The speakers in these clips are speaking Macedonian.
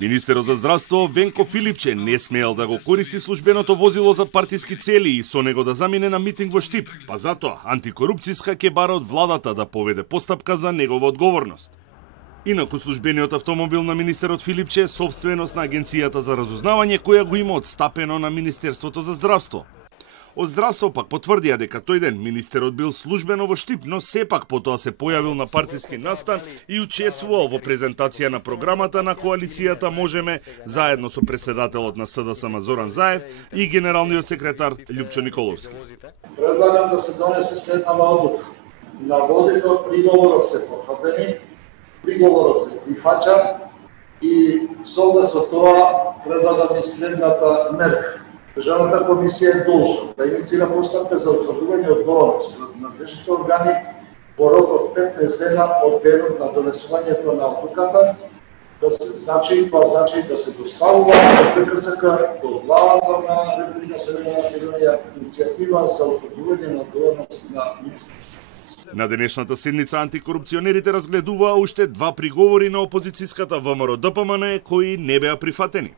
Министерот за здравство Венко Филипче не смеел да го користи службеното возило за партиски цели и со него да замине на митинг во Штип, па затоа антикорупцијска ќе бара од владата да поведе постапка за негова одговорност. Инаку службениот автомобил на министерот Филипче е собственост на Агенцијата за разузнавање, која го има отстапено на Министерството за здравство. Од здравство пак потврдија дека тој ден министерот бил службено во Штип, но сепак потоа се појавил на партиски настан и учествувал во презентација на програмата на коалицијата Можеме, заедно со председателот на СДСМ Зоран Заев и генералниот секретар Љупчо Николовски. Предлагам да се донесе следната одлука. Наводите приговорот се потврдени, приговорот се прифаќа и согласно со тоа предлагам и следната мерка. Државната комисија е должна да инициира постапка за утврдување одговорност на надлежните органи во рок од 15 дена од денот на донесувањето на одлуката, да се значи да се доставува до ПКСК до главата на Република Северна Македонија иницијатива за утврдување на одговорност на министрите. На денешната седница антикорупционерите разгледуваа уште два приговори на опозицијската ВМРО-ДПМН кои не беа прифатени.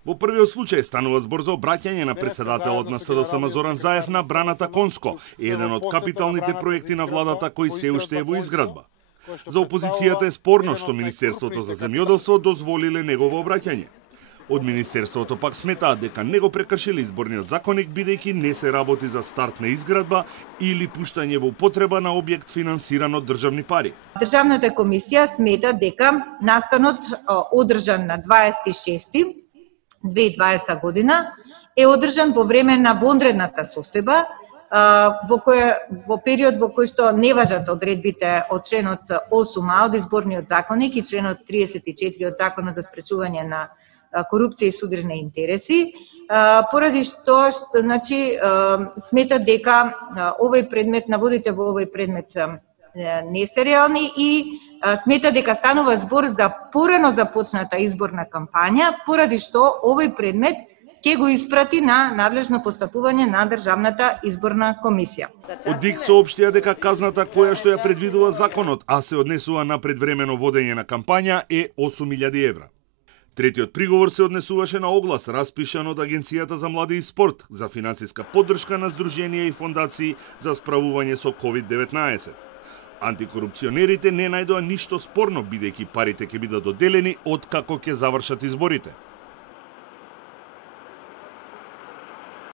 Во првиот случај станува збор за обраќање на председателот на СДСМ Зоран Заев на браната Конско, еден од капиталните проекти на владата кој се уште е во изградба. За опозицијата е спорно што Министерството за земјоделство дозволиле негово обраќање. Од Министерството пак сметаат дека не го прекршили изборниот законник бидејќи не се работи за старт на изградба или пуштање во употреба на објект финансиран од државни пари. Државната комисија смета дека настанот одржан на 26.2020 година е одржан во време на вонредната состојба, во период во кој што не важат одредбите од членот 8а од изборниот законник и членот 34 од Законот за спречување на корупција и судрени интереси, поради што смета дека овој предмет, наводите во овој предмет не се реални и смета дека станува збор за порано започната изборна кампања, поради што овој предмет ќе го испрати на надлежно постапување на Државната изборна комисија. Од ДИК соопштија дека казната која што ја предвидува законот, а се однесува на предвремено водење на кампања е 8.000 евра. Третиот приговор се однесуваше на оглас распишан од Агенцијата за млади и спорт за финансиска поддршка на здруженија и фондации за справување со COVID-19. Антикорупционерите не најдоа ништо спорно бидејќи парите ќе бидат доделени откако ќе завршат изборите.